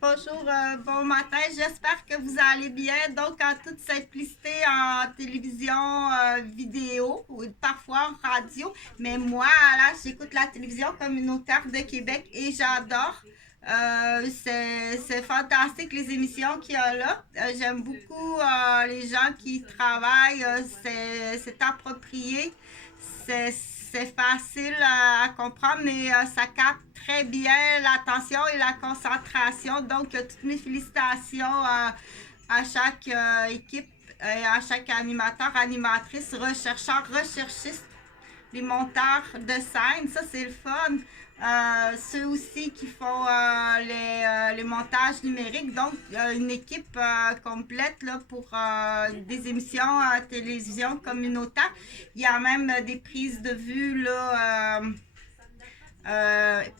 Bonjour, bon matin, j'espère que vous allez bien. Donc, en toute simplicité, en télévision, vidéo ou parfois en radio. Mais moi, là, j'écoute la télévision communautaire de Québec et j'adore. C'est fantastique les émissions qu'il y a là. J'aime beaucoup les gens qui travaillent. C'est approprié. C'est facile à comprendre, mais ça capte très bien l'attention et la concentration. Donc, toutes mes félicitations à chaque équipe et à chaque animateur, animatrice, rechercheur, recherchiste, les monteurs de scène. Ça, c'est le fun. Ceux aussi qui font les montages numériques, donc une équipe complète là, pour des émissions à télévision communautaire. Il y a même des prises de vue là,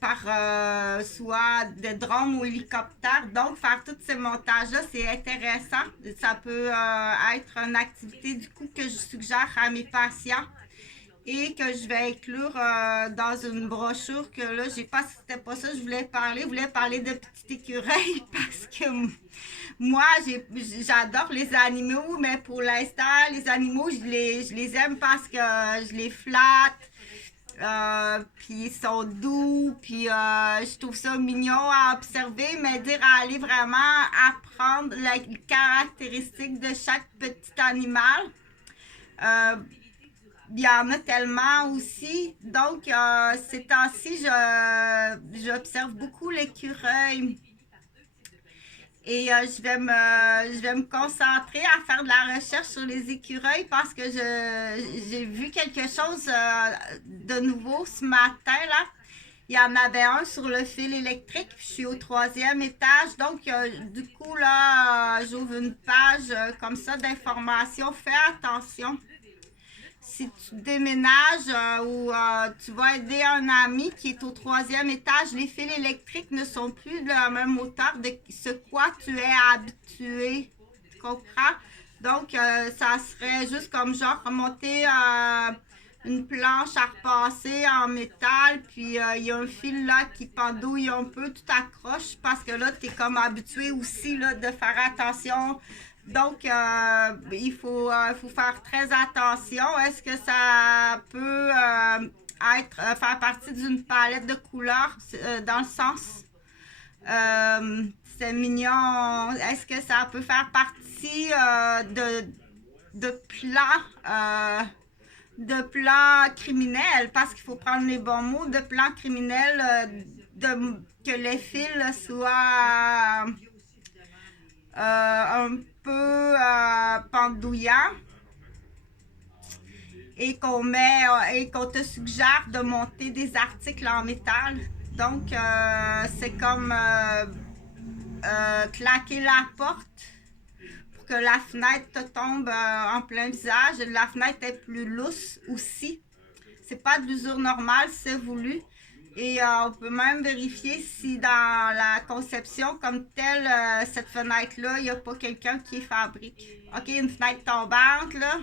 par soit de drones ou hélicoptères. Donc, faire tous ces montages-là, c'est intéressant. Ça peut être une activité du coup que je suggère à mes patients et que je vais inclure dans une brochure que là, j'ai pas, c'était pas ça, je voulais parler de petites écureuils parce que moi, j'adore les animaux, mais pour l'instant, les animaux, je les aime parce que je les flatte, puis ils sont doux, puis je trouve ça mignon à observer, mais dire à aller vraiment apprendre les caractéristiques de chaque petit animal. Euh, il y en a tellement aussi. Donc, ces temps-ci, j'observe beaucoup l'écureuil. Et je vais me concentrer à faire de la recherche sur les écureuils parce que j'ai vu quelque chose de nouveau ce matin, là. Il y en avait un sur le fil électrique, puis je suis au troisième étage. Donc, du coup, là, j'ouvre une page comme ça d'information. Fais attention. Si tu déménages ou tu vas aider un ami qui est au troisième étage, les fils électriques ne sont plus de la même hauteur de ce quoi tu es habitué. Tu comprends? Donc, ça serait juste comme genre remonter une planche à repasser en métal, puis il y a un fil là qui pendouille un peu, tout accroche parce que là, tu es comme habitué aussi là, de faire attention. Donc, faut faire très attention. Est-ce que ça peut faire partie d'une palette de couleurs dans le sens c'est mignon. Est-ce que ça peut faire partie de plans de plans criminels, parce qu'il faut prendre les bons mots, de plans criminels, que les fils soient un peu pendouillants et qu'on te suggère de monter des articles en métal. Donc, c'est comme claquer la porte pour que la fenêtre te tombe en plein visage. La fenêtre est plus lousse aussi. C'est pas de l'usure normale, c'est voulu. Et on peut même vérifier si dans la conception comme telle, cette fenêtre-là, il n'y a pas quelqu'un qui fabrique. OK, une fenêtre tombante, là.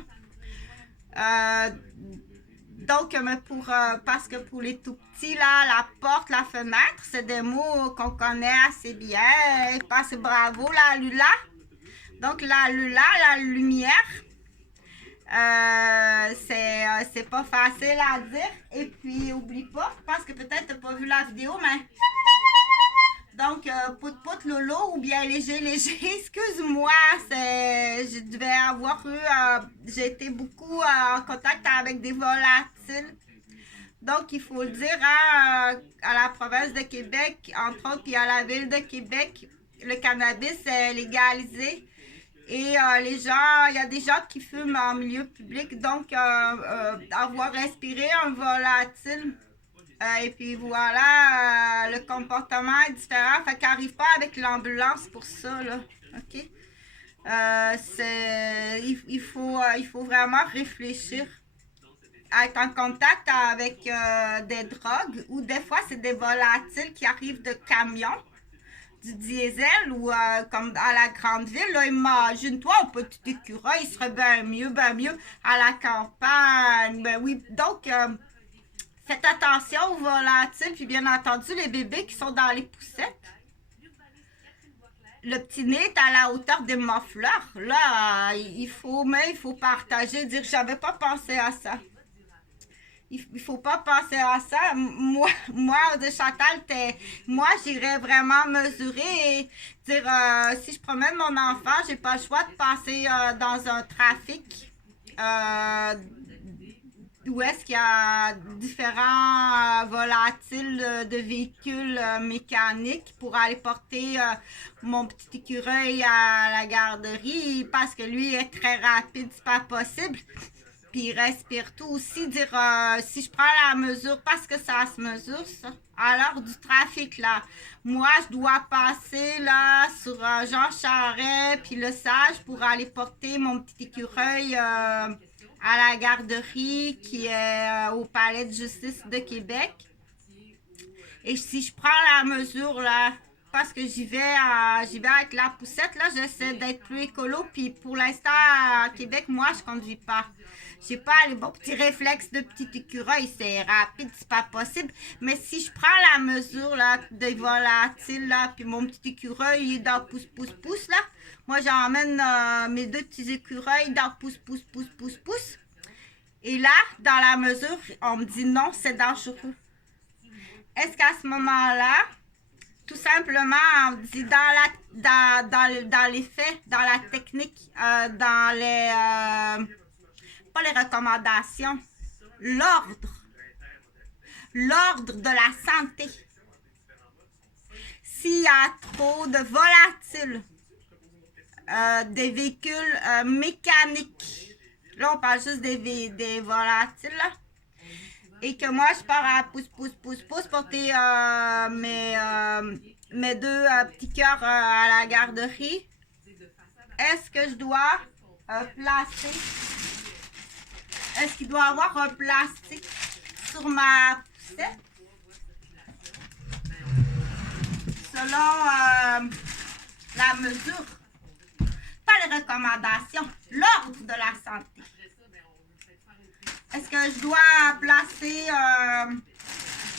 Donc, mais parce que pour les tout petits, là, la porte, la fenêtre, c'est des mots qu'on connaît assez bien. Passe bravo, la lula. Donc, la lula, la lumière, c'est pas facile à dire. Et puis, oublie pas, parce que peut-être t'as pas vu la vidéo, mais donc, pout-pout, lolo ou bien léger, léger. Excuse-moi, je devais avoir eu. J'ai été beaucoup en contact avec des volatiles. Donc, il faut le dire à la province de Québec, entre autres, puis à la ville de Québec, le cannabis est légalisé. Et les gens, il y a des gens qui fument en milieu public, donc avoir respiré un volatile. Et puis voilà, le comportement est différent. Fait qu'il n'arrive pas avec l'ambulance pour ça, là. OK? Il faut vraiment réfléchir à être en contact avec des drogues ou des fois, c'est des volatiles qui arrivent de camions, du diesel ou comme à la grande ville. Là, imagine-toi, un petit écureuil, il serait bien mieux à la campagne. Ben oui, donc faites attention aux volatiles, puis bien entendu les bébés qui sont dans les poussettes. le petit nez est à la hauteur des muffleurs. Là, il faut partager, dire j'avais pas pensé à ça. Il faut pas penser à ça. Moi de Chantal, moi, j'irais vraiment mesurer et dire si je promène mon enfant, j'ai pas le choix de passer dans un trafic où est-ce qu'il y a différents volatiles de véhicules mécaniques pour aller porter mon petit écureuil à la garderie parce que lui est très rapide, c'est pas possible. Puis il respire tout aussi, dire si je prends la mesure, parce que ça se mesure ça, à l'heure du trafic là, moi je dois passer là sur Jean Charest puis le Sage pour aller porter mon petit écureuil à la garderie qui est au Palais de justice de Québec. Et si je prends la mesure là, parce que j'y vais avec la poussette, là, j'essaie d'être plus écolo. Puis pour l'instant, à Québec, moi, je conduis pas. J'ai pas les bons petits réflexes de petit écureuil, c'est rapide, c'est pas possible. Mais si je prends la mesure là, des volatiles, là, puis mon petit écureuil il est dans pouce, là, moi j'emmène mes deux petits écureuils dans pouce. Et là, dans la mesure, on me dit non, c'est dangereux. Est-ce qu'à ce moment-là, tout simplement, on dit dans les faits, dans la technique, dans les... pas les recommandations, l'ordre de la santé. S'il y a trop de volatiles, des véhicules mécaniques, là on parle juste des volatiles, là, et que moi je pars à pouce porter mes deux petits cœurs à la garderie, est-ce que je dois placer... Est-ce qu'il doit y avoir un plastique sur ma poussette? Selon la mesure, pas les recommandations, l'ordre de la santé. Est-ce que je dois placer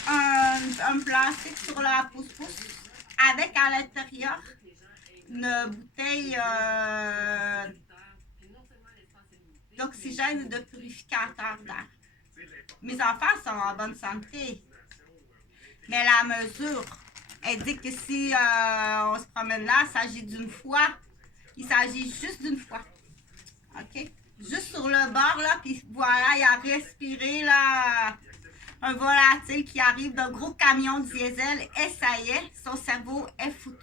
un plastique sur la pousse-pousse avec à l'intérieur une bouteille d'oxygène ou de purificateur d'air? Mes enfants sont en bonne santé. Mais la mesure, elle dit que si on se promène là, il s'agit d'une fois. Il s'agit juste d'une fois. OK? Juste sur le bord, là, puis voilà, il a respiré, là, un volatile qui arrive d'un gros camion diesel, et ça y est, son cerveau est foutu.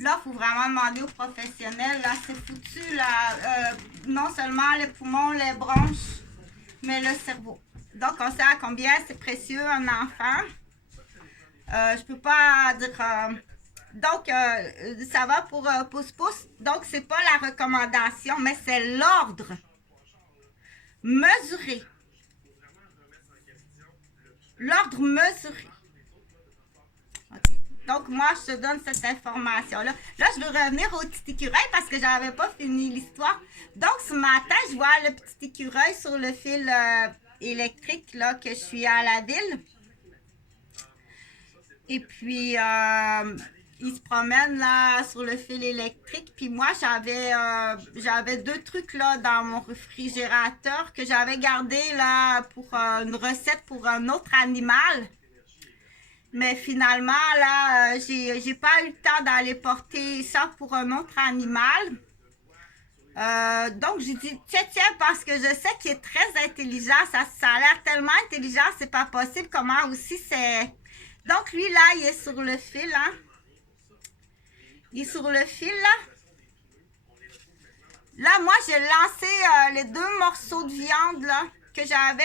Là, il faut vraiment demander aux professionnels, là, c'est foutu, là, non seulement les poumons, les bronches, mais le cerveau. Donc, on sait à combien c'est précieux un enfant. Je peux pas dire... donc, ça va pour pouce-pouce. Donc, c'est pas la recommandation, mais c'est l'ordre. Mesurer. L'ordre mesuré. OK. Donc, moi, je te donne cette information-là. Là, je veux revenir au petit écureuil parce que j'avais pas fini l'histoire. Donc, ce matin, je vois le petit écureuil sur le fil électrique, là, que je suis à la ville. Et puis, il se promène là sur le fil électrique. Puis moi, j'avais deux trucs là dans mon réfrigérateur que j'avais gardé là pour une recette pour un autre animal. Mais finalement, là, j'ai pas eu le temps d'aller porter ça pour un autre animal. Donc, j'ai dit, tiens, parce que je sais qu'il est très intelligent. Ça a l'air tellement intelligent, c'est pas possible. Comment aussi c'est... Donc, lui, là, il est sur le fil, hein. Il est sur le fil, là. Là, moi, j'ai lancé les deux morceaux de viande, là, que j'avais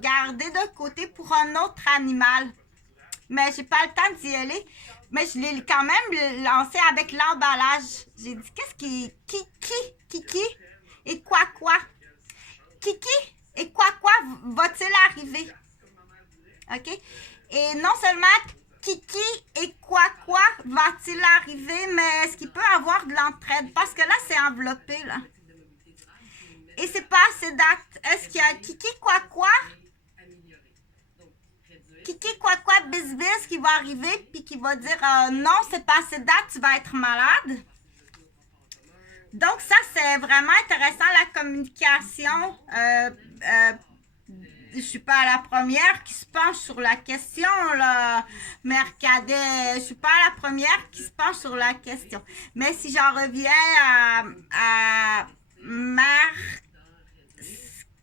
gardés de côté pour un autre animal. Mais j'ai pas le temps d'y aller. Mais je l'ai quand même lancé avec l'emballage. J'ai dit, qu'est-ce qui... Kiki et quoi? Kiki et quoi va-t-il arriver? OK? Et non seulement Kiki et quoi va-t-il arriver, mais est-ce qu'il peut avoir de l'entraide? Parce que là, c'est enveloppé, là. Et c'est pas assez d'actes. Est-ce qu'il y a Kiki quoi? kiki, quoi, quoi, bis, bis, qui va arriver, puis qui va dire non, c'est pas assez de date, tu vas être malade. Donc, ça, c'est vraiment intéressant, la communication. Je suis pas la première qui se penche sur la question, là, Mère Cadet. Je suis pas la première qui se penche sur la question. Mais si j'en reviens à Mère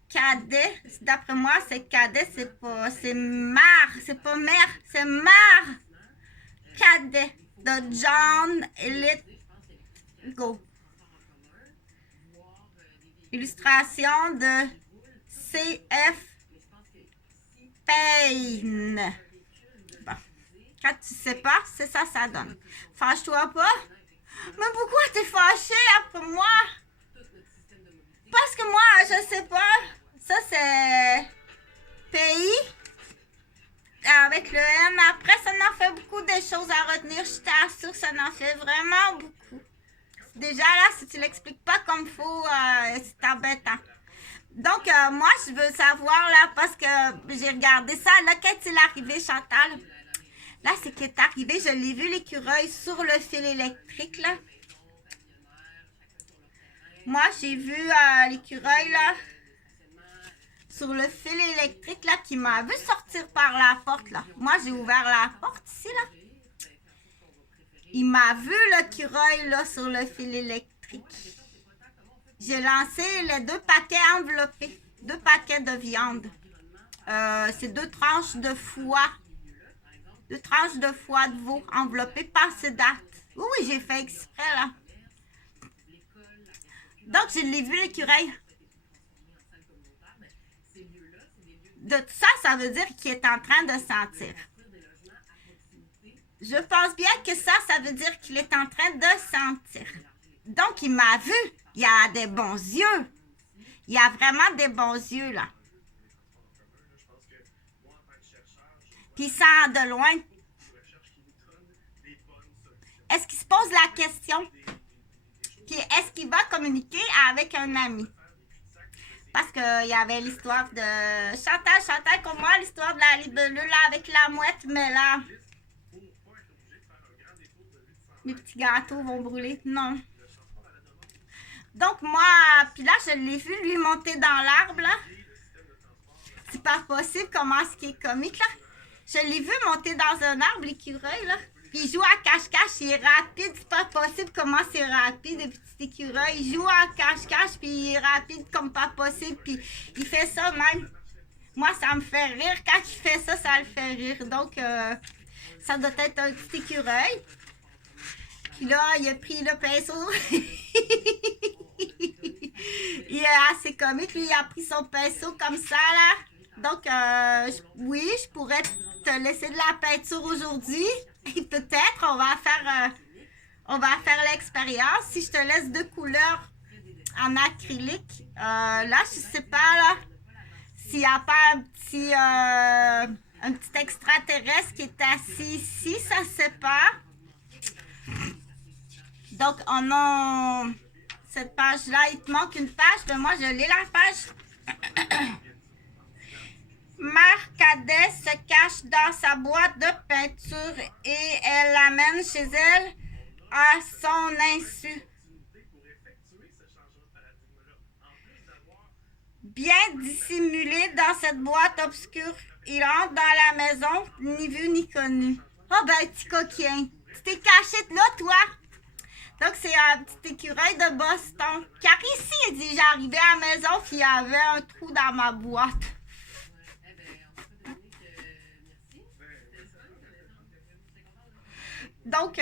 Cadet, d'après moi, c'est Cadet, c'est pas mère, c'est Mère Cadet de John Lithgow. Illustration de C.F. Payne. Bon. Quand tu sais pas, c'est ça, ça donne. Fâche-toi pas. Mais pourquoi t'es fâché après moi? Parce que moi, je sais pas. Ça, c'est pays. Avec le N après, ça en fait beaucoup de choses à retenir. Je t'assure, ça en fait vraiment beaucoup. Déjà là, si tu l'expliques pas comme il faut, c'est embêtant. Donc, moi, je veux savoir, là, parce que j'ai regardé ça. Là, quand il est arrivé, Chantal, là, c'est qu'il est arrivé, je l'ai vu, l'écureuil, sur le fil électrique, là. Moi, j'ai vu l'écureuil, là, sur le fil électrique, là, qui m'a vu sortir par la porte, là. Moi, j'ai ouvert la porte ici, là. Il m'a vu, l'écureuil, là, sur le fil électrique. J'ai lancé les 2 paquets enveloppés, 2 paquets de viande. C'est 2 tranches de foie. 2 tranches de foie de veau enveloppées par ces dates. Oui, oui, j'ai fait exprès, là. Donc, je l'ai vu, l'écureuil. De tout ça, ça veut dire qu'il est en train de sentir. Je pense bien que ça veut dire qu'il est en train de sentir. Donc, il m'a vu. Il a des bons yeux. Il y a vraiment des bons yeux, là. Puis il sent de loin. Est-ce qu'il se pose la question? Puis est-ce qu'il va communiquer avec un ami? Parce qu'il y avait l'histoire de Chantal comme moi, l'histoire de la libellule là, avec la mouette, mais là, les petits gâteaux vont brûler. Non. Donc moi, puis là, je l'ai vu lui monter dans l'arbre, là. C'est pas possible, comment est-ce qu'il est comique, là. Je l'ai vu monter dans un arbre, l'écureuil, là. Puis il joue à cache-cache, il est rapide, c'est pas possible comment c'est rapide, le petit écureuil. Il joue à cache-cache, puis il est rapide comme pas possible, puis il fait ça même. Moi, ça me fait rire. Quand il fait ça, ça le fait rire. Donc, ça doit être un petit écureuil. Puis là, il a pris le pinceau. Il est assez comique. Lui, il a pris son pinceau comme ça, là. Donc, oui, je pourrais te laisser de la peinture aujourd'hui. Et peut-être, on va faire l'expérience. Si je te laisse 2 couleurs en acrylique, là, je sais pas, là, s'il n'y a pas un petit extraterrestre qui est assis ici, ça ne sait pas. Donc, on a cette page-là. Il te manque une page, mais moi, je lis la page. Mère Cadet se cache dans sa boîte de peinture et elle l'amène chez elle à son insu. Bien dissimulé dans cette boîte obscure, il entre dans la maison, ni vu ni connu. Oh ben, petit coquin, tu t'es caché de là, toi? Donc, c'est un petit écureuil de Boston. Car ici, il dit, j'arrivais à la maison, puis il y avait un trou dans ma boîte. Donc,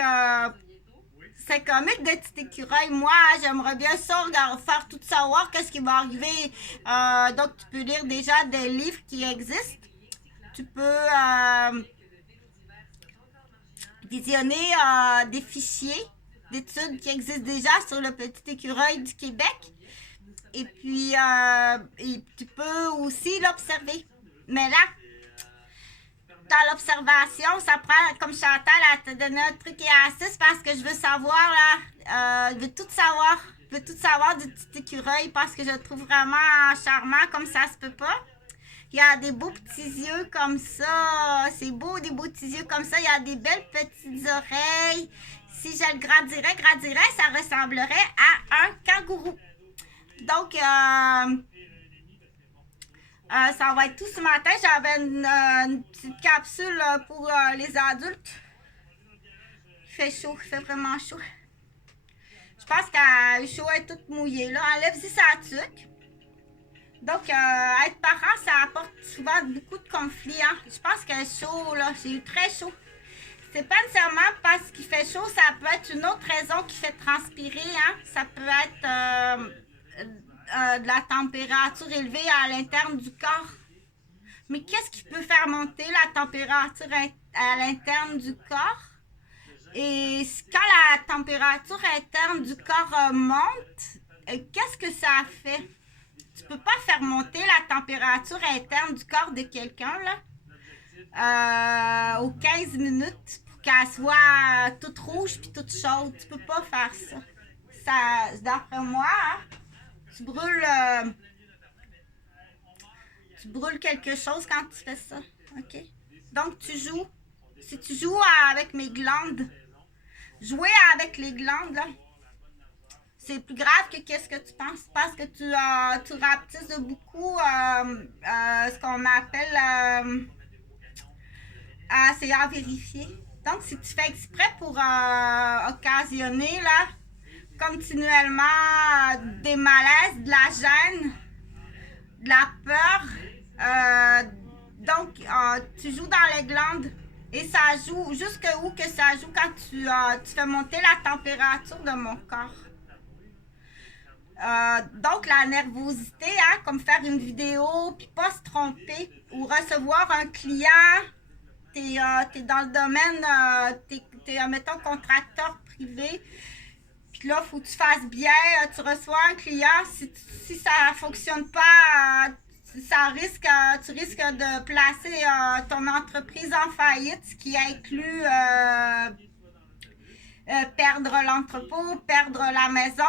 c'est comique de petit écureuil. Moi, j'aimerais bien ça, faire tout savoir qu'est-ce qui va arriver. Donc, tu peux lire déjà des livres qui existent. Tu peux visionner des fichiers d'études qui existent déjà sur le petit écureuil du Québec. Et puis, tu peux aussi l'observer. Mais là, dans l'observation, ça prend, comme Chantal, à te donner un truc et astuce parce que je veux savoir, là, je veux tout savoir. Je veux tout savoir du petit écureuil parce que je le trouve vraiment charmant comme ça se peut pas. Il y a des beaux petits yeux comme ça. C'est beau, des beaux petits yeux comme ça. Il y a des belles petites oreilles. Si je le grandirais, ça ressemblerait à un kangourou. Donc, ça va être tout ce matin. J'avais une petite capsule pour les adultes. Il fait chaud, il fait vraiment chaud. Je pense qu'elle chaud est toute mouillée. Là. Enlève-y sa tuque. Donc, être parent, ça apporte souvent beaucoup de conflits. Hein? Je pense qu'elle est chaud, là. J'ai eu très chaud. C'est pas nécessairement parce qu'il fait chaud, ça peut être une autre raison qui fait transpirer. Hein? Ça peut être de la température élevée à l'interne du corps. Mais qu'est-ce qui peut faire monter la température à l'interne du corps? Et quand la température interne du corps monte, qu'est-ce que ça fait? Tu peux pas faire monter la température interne du corps de quelqu'un là aux 15 minutes pour qu'elle soit toute rouge puis toute chaude. Tu peux pas faire ça. D'après moi, hein, tu brûles quelque chose quand tu fais ça. OK? Donc, tu joues. Si tu joues avec mes glandes, jouer avec les glandes, là, c'est plus grave que qu'est-ce que tu penses. Parce que tu rapetisses de beaucoup ce qu'on appelle c'est à vérifier. Donc, si tu fais exprès pour occasionner là, continuellement des malaises, de la gêne, de la peur, donc tu joues dans les glandes et ça joue jusqu'où que ça joue quand tu fais monter la température de mon corps. Donc, la nervosité, hein, comme faire une vidéo, puis pas se tromper, ou recevoir un client, t'es dans le domaine, t'es, mettons, contracteur privé, puis là, il faut que tu fasses bien, tu reçois un client, si ça ne fonctionne pas, tu risques de placer ton entreprise en faillite, ce qui inclut perdre l'entrepôt, perdre la maison,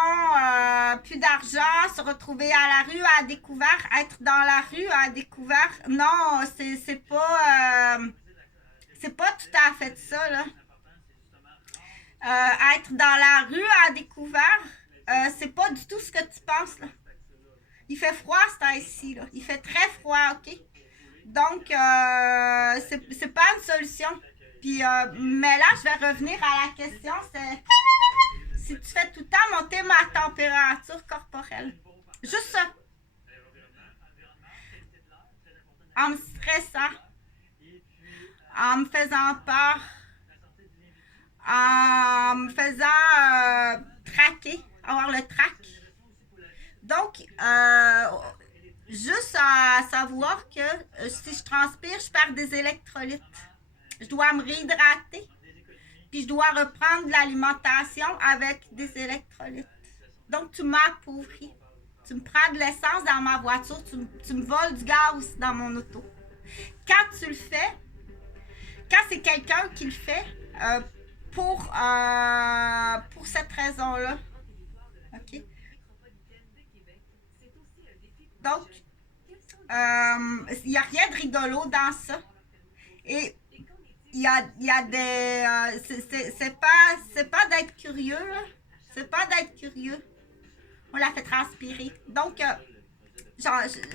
plus d'argent, se retrouver à la rue à découvert, être dans la rue à découvert. Non, c'est pas tout à fait ça, là. Être dans la rue à découvert, c'est pas du tout ce que tu penses, là. Il fait froid, c'est ici, là. Il fait très froid, OK? Donc, c'est pas une solution. Puis, mais là, je vais revenir à la question, c'est si tu fais tout le temps monter ma température corporelle. Juste ça. En me stressant, en me faisant peur, en me faisant traquer, avoir le trac. Donc, juste à savoir que si je transpire, je perds des électrolytes. Je dois me réhydrater. Puis je dois reprendre l'alimentation avec des électrolytes. Donc, tu m'appauvris. Tu me prends de l'essence dans ma voiture. Tu me voles du gaz dans mon auto. Quand tu le fais, quand c'est quelqu'un qui le fait pour cette raison-là, OK? Donc, il n'y a rien de rigolo dans ça. Et il y a des... c'est pas d'être curieux, là. C'est pas d'être curieux. On l'a fait transpirer. Donc,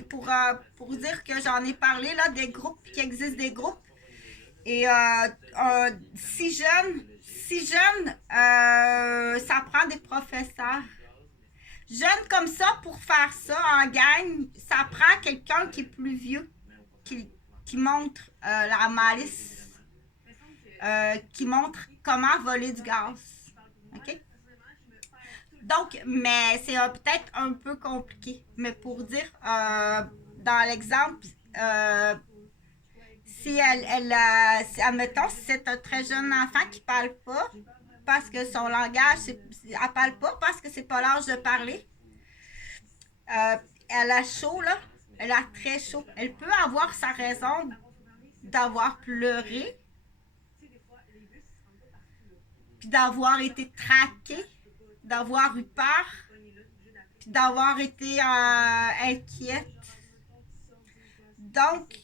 pour dire que j'en ai parlé, là, des groupes, qu'il existe des groupes. Et si jeune, ça prend des professeurs. Jeune comme ça, pour faire ça en gang, ça prend quelqu'un qui est plus vieux, qui montre la malice, qui montre comment voler du gaz. OK? Donc, mais c'est peut-être un peu compliqué. Mais pour dire, dans l'exemple, si admettons, si c'est un très jeune enfant qui parle pas, parce que son langage, elle parle pas parce que c'est pas l'âge de parler. Elle a chaud, là. Elle a très chaud. Elle peut avoir sa raison d'avoir pleuré, puis d'avoir été traquée, d'avoir eu peur, puis d'avoir été inquiète. Donc,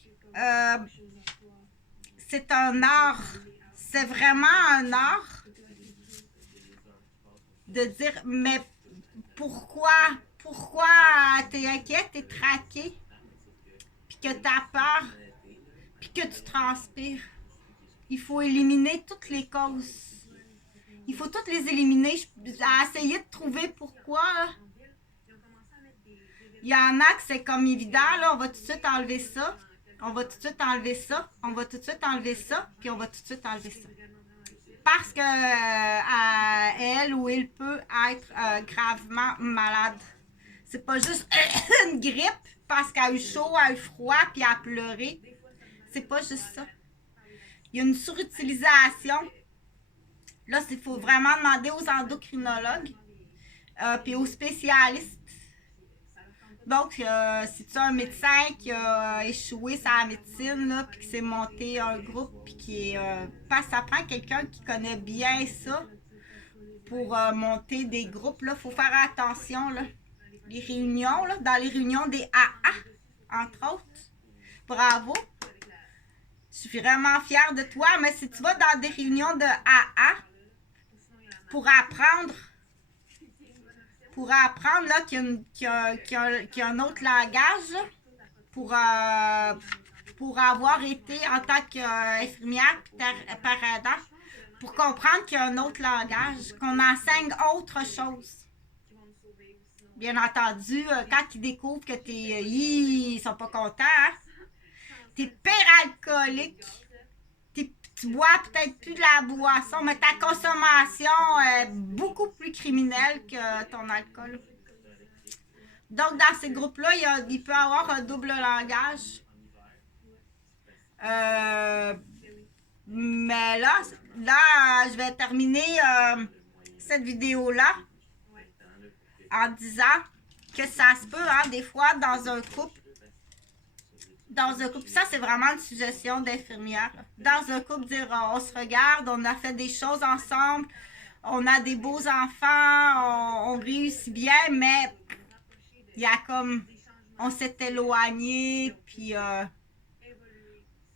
c'est un art. C'est vraiment un art de dire, mais pourquoi t'es inquiète, t'es traqué, puis que t'as peur, puis que tu transpires. Il faut éliminer toutes les causes. Il faut toutes les éliminer. Essayer de trouver pourquoi. Là. Il y en a que c'est comme évident, là, on va tout de suite enlever ça. On va tout de suite enlever ça. On va tout de suite enlever ça. Puis on va tout de suite enlever ça. Parce que elle ou il peut être gravement malade. C'est pas juste une grippe parce qu'elle a eu chaud, elle a eu froid, puis elle a pleuré. C'est pas juste ça. Il y a une surutilisation. Là, il faut vraiment demander aux endocrinologues puis aux spécialistes. Donc, si tu as un médecin qui a échoué sa médecine, puis qui s'est monté un groupe, puis qui est. Parce que ça prend quelqu'un qui connaît bien ça pour monter des groupes. Il faut faire attention. Là. Les réunions, là, dans les réunions des AA, entre autres. Bravo. Je suis vraiment fière de toi. Mais si tu vas dans des réunions de AA pour apprendre là, qu'il y a un autre langage là, pour avoir été en tant qu'infirmière et paraidant, pour comprendre qu'il y a un autre langage, qu'on enseigne autre chose. Bien entendu, quand ils découvrent que ils sont pas contents, hein? T'es pire alcoolique, tu bois peut-être plus de la boisson, mais ta consommation est beaucoup plus criminelle que ton alcool. Donc, dans ces groupes-là, il peut y avoir un double langage. Mais là, je vais terminer cette vidéo-là en disant que ça se peut, hein, des fois, dans un couple, ça c'est vraiment une suggestion d'infirmière. Dans un couple, dire on se regarde, on a fait des choses ensemble, on a des beaux enfants, on réussit bien, mais il y a comme, on s'est éloigné, puis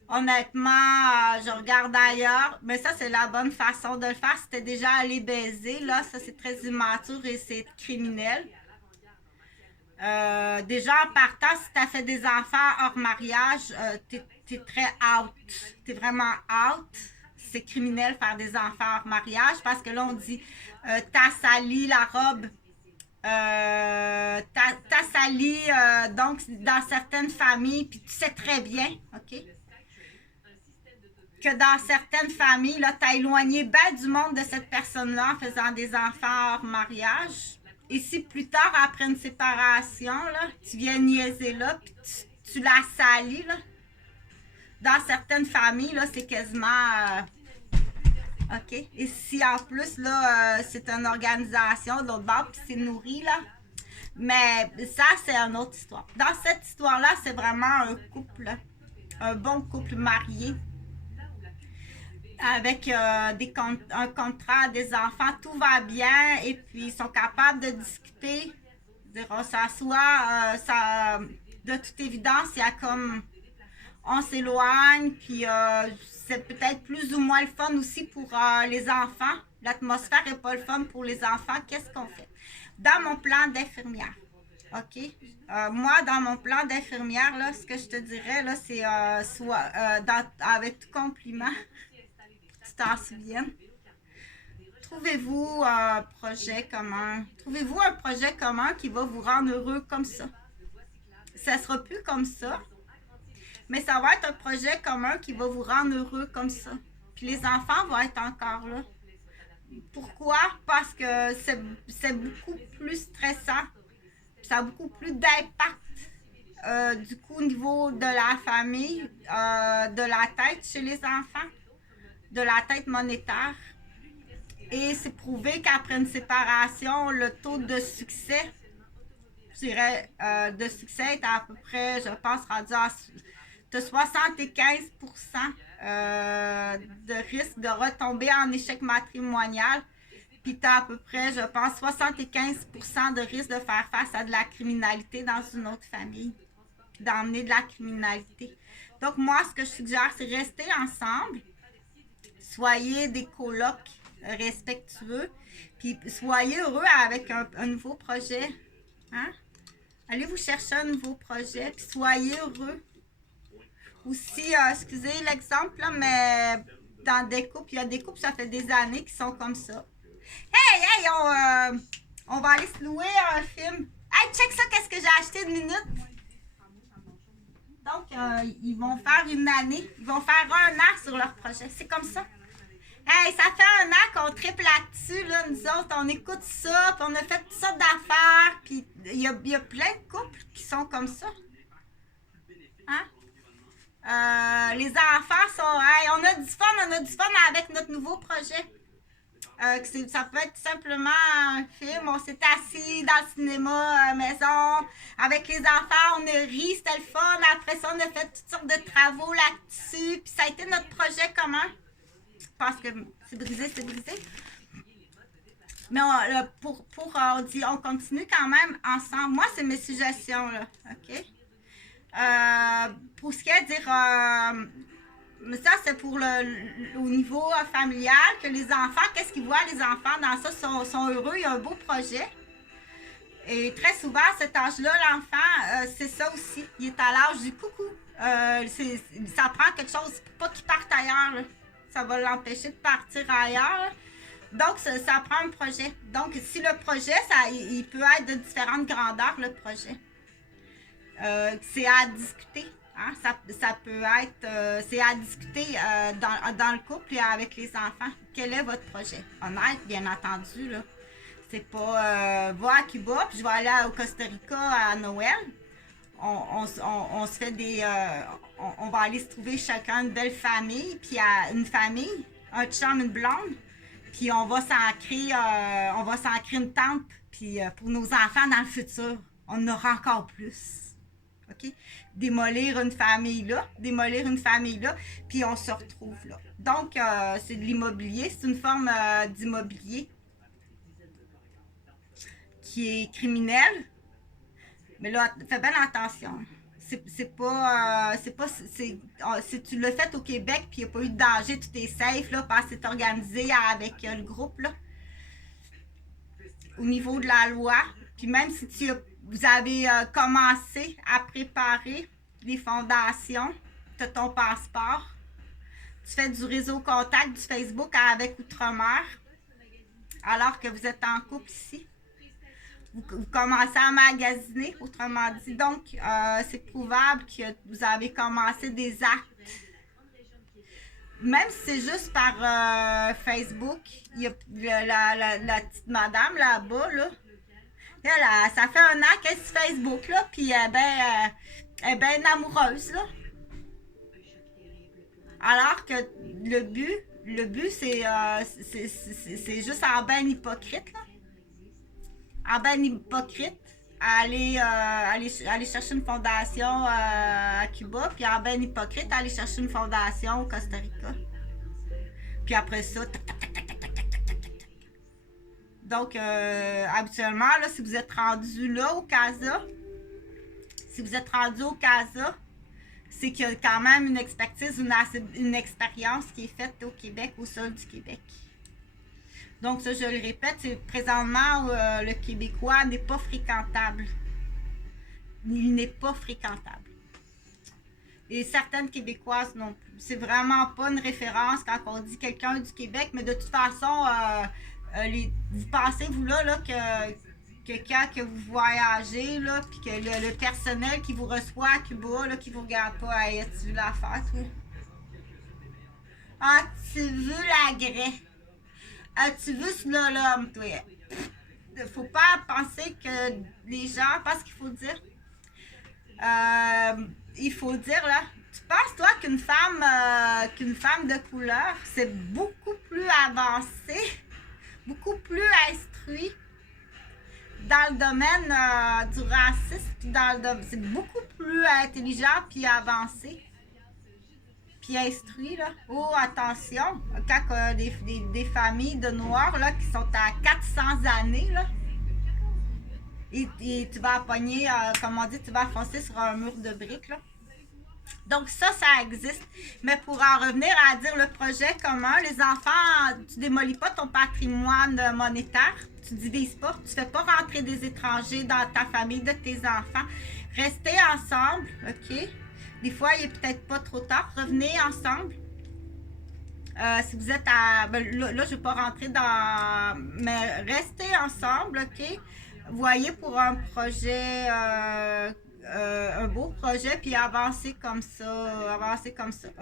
honnêtement, je regarde ailleurs, mais ça c'est la bonne façon de le faire. Si t'es déjà allé baiser, là, ça c'est très immature et c'est criminel. Déjà en partant, si tu as fait des enfants hors mariage, t'es très out. T'es vraiment out. C'est criminel faire des enfants hors mariage parce que là on dit t'as sali la robe. T'as sali donc dans certaines familles, puis tu sais très bien, ok, que dans certaines familles, là, t'as éloigné bien du monde de cette personne-là en faisant des enfants hors mariage. Et si plus tard, après une séparation, là, tu viens niaiser là, puis tu la salis, là, dans certaines familles, là, c'est quasiment... OK? Et si en plus, là, c'est une organisation de l'autre bord, puis c'est nourri, là, mais ça, c'est une autre histoire. Dans cette histoire-là, c'est vraiment un couple, là, un bon couple marié, avec un contrat, des enfants, tout va bien, et puis ils sont capables de discuter, on s'assoit, de toute évidence, il y a comme, on s'éloigne, puis c'est peut-être plus ou moins le fun aussi pour les enfants, l'atmosphère n'est pas le fun pour les enfants, qu'est-ce qu'on fait? Dans mon plan d'infirmière, OK? Moi, dans mon plan d'infirmière, là, ce que je te dirais, là, c'est avec tout compliment, tu t'en souviens. Trouvez-vous un projet commun. Trouvez-vous un projet commun qui va vous rendre heureux comme ça. Ça ne sera plus comme ça, mais ça va être un projet commun qui va vous rendre heureux comme ça. Puis les enfants vont être encore là. Pourquoi? Parce que c'est beaucoup plus stressant. Ça a beaucoup plus d'impact du coup au niveau de la famille, de la tête chez les enfants, de la tête monétaire. Et c'est prouvé qu'après une séparation, le taux de succès, je dirais, de succès est à peu près, je pense, rendu à 75% de risque de retomber en échec matrimonial. Puis tu as à peu près, je pense, 75% de risque de faire face à de la criminalité dans une autre famille. puis d'emmener de la criminalité. Donc, moi, ce que je suggère, c'est rester ensemble. Soyez des colocs respectueux. Puis, soyez heureux avec un nouveau projet. Hein? Allez vous chercher un nouveau projet, puis soyez heureux. Aussi, excusez l'exemple, là, mais dans des couples, il y a des couples, ça fait des années qui sont comme ça. Hey, on va aller se louer un film. Hey, check ça, qu'est-ce que j'ai acheté une minute. Donc, ils vont faire une année, ils vont faire 1 an sur leur projet. C'est comme ça. Hey, ça fait 1 an qu'on triple là-dessus, là, nous autres, on écoute ça, puis on a fait toutes sortes d'affaires, puis il y a plein de couples qui sont comme ça. Hein? Les enfants sont, hey, on a du fun avec notre nouveau projet. Ça peut être simplement un film, on s'est assis dans le cinéma maison, avec les enfants, on a ri, c'était le fun, après ça on a fait toutes sortes de travaux là-dessus, puis ça a été notre projet commun. Je pense que c'est brisé. Mais on dit, on continue quand même ensemble. Moi, c'est mes suggestions, là, OK? Pour ce qui est de dire, ça, c'est pour au niveau familial, que les enfants, qu'est-ce qu'ils voient, les enfants, dans ça, sont heureux, il y a un beau projet. Et très souvent, à cet âge-là, l'enfant, c'est ça aussi. Il est à l'âge du coucou. Ça prend quelque chose pour pas qu'il parte ailleurs, là. Ça va l'empêcher de partir ailleurs. Donc, ça prend un projet. Donc, si le projet, il peut être de différentes grandeurs, le projet. C'est à discuter. Hein? Ça peut être, c'est à discuter dans le couple et avec les enfants. Quel est votre projet? Honnête, bien entendu, là. C'est pas, va à Cuba, puis je vais aller au Costa Rica à Noël. On se fait des... on va aller se trouver chacun une belle famille, puis une famille, un chum, une blonde, puis on va s'ancrer une tente, puis pour nos enfants dans le futur, on en aura encore plus. OK? Démolir une famille là, puis on se retrouve là. Donc, c'est de l'immobilier, c'est une forme d'immobilier qui est criminelle. Mais là, fais bien attention. Si tu l'as fait au Québec puis il n'y a pas eu de danger, tout est safe, là, parce que c'est organisé avec le groupe, là. Au niveau de la loi. Puis même si vous avez commencé à préparer les fondations, tu as ton passeport, tu fais du réseau contact, du Facebook avec Outre-mer, alors que vous êtes en couple ici. Vous commencez à magasiner, autrement dit. Donc, c'est prouvable que vous avez commencé des actes. Même si c'est juste par Facebook, il y a la petite madame là-bas, là. Ça fait 1 an qu'elle est sur Facebook, là, puis elle est bien amoureuse, là. Alors que le but, c'est juste en ben hypocrite, là. En ben hypocrite, aller chercher une fondation à Cuba, puis en ben hypocrite, aller chercher une fondation au Costa Rica. Puis après ça, Donc, habituellement, là, si vous êtes rendu là au CASA, c'est qu'il y a quand même une expertise, une expérience qui est faite au Québec, au sol du Québec. Donc, ça, je le répète, présentement, le Québécois n'est pas fréquentable. Il n'est pas fréquentable. Et certaines Québécoises non plus. C'est vraiment pas une référence quand on dit quelqu'un du Québec, mais de toute façon, vous pensez, vous là que quand que vous voyagez, là, puis que le personnel qui vous reçoit à Cuba, là, qui vous regarde pas, hey, as-tu vu l'affaire, toi? As-tu vu la grès? As-tu vu ce l'homme, toi? Faut pas penser que les gens, parce qu'il faut dire, là, tu penses, toi, qu'une femme de couleur, c'est beaucoup plus avancé, beaucoup plus instruit dans le domaine du racisme, c'est beaucoup plus intelligent puis avancé. Puis instruit, là. Oh, attention, quand des familles de Noirs, là, qui sont à 400 années, là, et tu vas pogner, comme on dit, tu vas foncer sur un mur de briques, là. Donc ça existe. Mais pour en revenir à dire le projet commun, les enfants, tu démolis pas ton patrimoine monétaire, tu divises pas, tu fais pas rentrer des étrangers dans ta famille de tes enfants. Restez ensemble, OK? Des fois, il est peut-être pas trop tard. Revenez ensemble. Si vous êtes à... Ben, là, je ne vais pas rentrer dans... Mais restez ensemble, OK? Voyez pour un projet, un beau projet, puis avancez comme ça,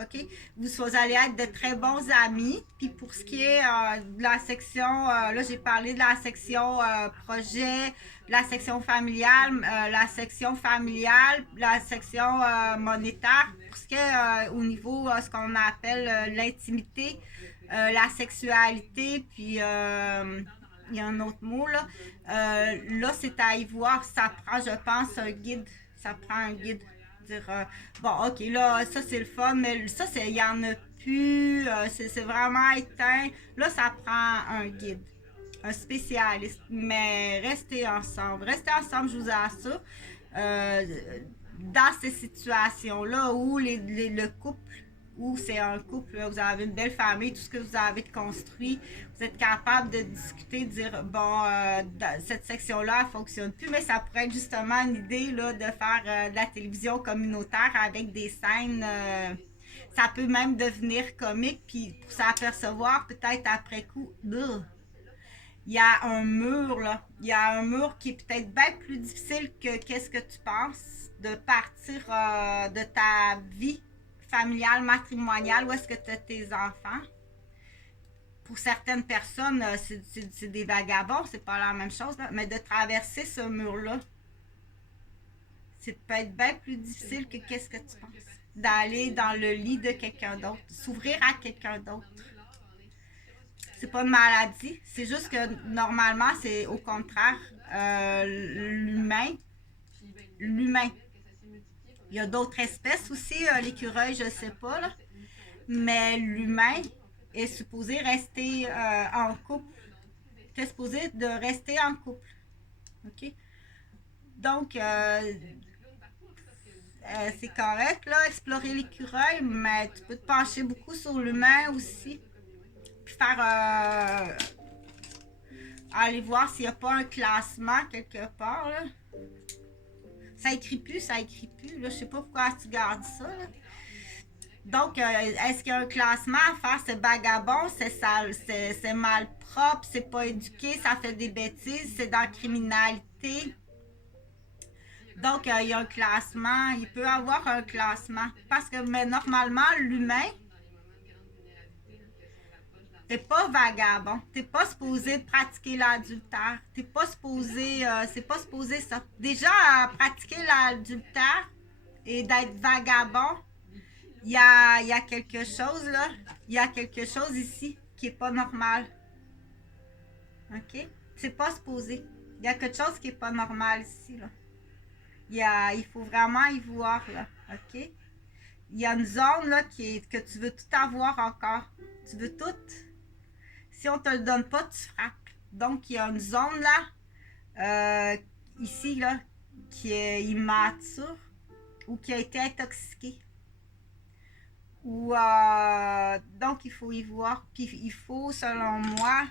OK? Vous allez être de très bons amis. Puis pour ce qui est de la section, là, j'ai parlé de la section projet, la section familiale, la section monétaire, pour ce qui est au niveau, ce qu'on appelle l'intimité, la sexualité, puis il y a un autre mot, là. Là, c'est à y voir, ça prend, je pense, un guide. Ça prend un guide. Dire, bon, OK, là, ça, c'est le fun, mais ça, il n'y en a plus. C'est vraiment éteint. Là, ça prend un guide, un spécialiste. Mais restez ensemble. Restez ensemble, je vous assure. Dans ces situations-là où le couple, où c'est un couple, vous avez une belle famille, tout ce que vous avez construit, vous êtes capable de discuter, de dire, bon, cette section-là, elle ne fonctionne plus, mais ça pourrait être justement une idée là, de faire de la télévision communautaire avec des scènes. Ça peut même devenir comique, puis pour s'apercevoir peut-être après coup, il y a un mur, là. Il y a un mur qui est peut-être bien plus difficile que qu'est-ce que tu penses de partir de ta vie familiale, matrimoniale, où est-ce que tu as tes enfants. Pour certaines personnes, c'est des vagabonds, c'est pas la même chose, là. Mais de traverser ce mur-là, c'est peut-être bien plus difficile que qu'est-ce que tu penses. D'aller dans le lit de quelqu'un d'autre, s'ouvrir à quelqu'un d'autre. C'est pas une maladie, c'est juste que normalement, c'est au contraire l'humain. Il y a d'autres espèces aussi, l'écureuil, je sais pas, là. Mais l'humain est supposé rester en couple. Tu es supposé de rester en couple. OK? Donc, c'est correct, là, explorer l'écureuil, mais tu peux te pencher beaucoup sur l'humain aussi. Puis faire... aller voir s'il n'y a pas un classement quelque part, là. Ça écrit plus. Là, je sais pas pourquoi tu gardes ça, là. Donc, est-ce qu'il y a un classement à faire? C'est vagabond, c'est sale, c'est mal propre, c'est pas éduqué, ça fait des bêtises, c'est dans la criminalité. Donc, il y a un classement, il peut y avoir un classement. Parce que, mais normalement, l'humain, t'es pas vagabond, t'es pas supposé de pratiquer l'adultère, t'es pas supposé, c'est pas supposé ça. Déjà, pratiquer l'adultère et d'être vagabond, il y a quelque chose là, il y a quelque chose ici qui est pas normal. OK? C'est pas supposé. Il y a quelque chose qui est pas normal ici là. Il faut vraiment y voir là. OK? Il y a une zone là que tu veux tout avoir encore. Tu veux tout. Si on te le donne pas, tu frappes. Donc il y a une zone là, ici là, qui est immature ou qui a été intoxiquée. Ou donc il faut y voir. Puis il faut selon moi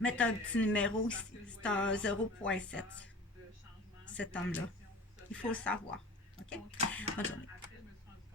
mettre un petit numéro ici. C'est un 0.7 cet homme-là. Il faut le savoir. OK? Bonne journée.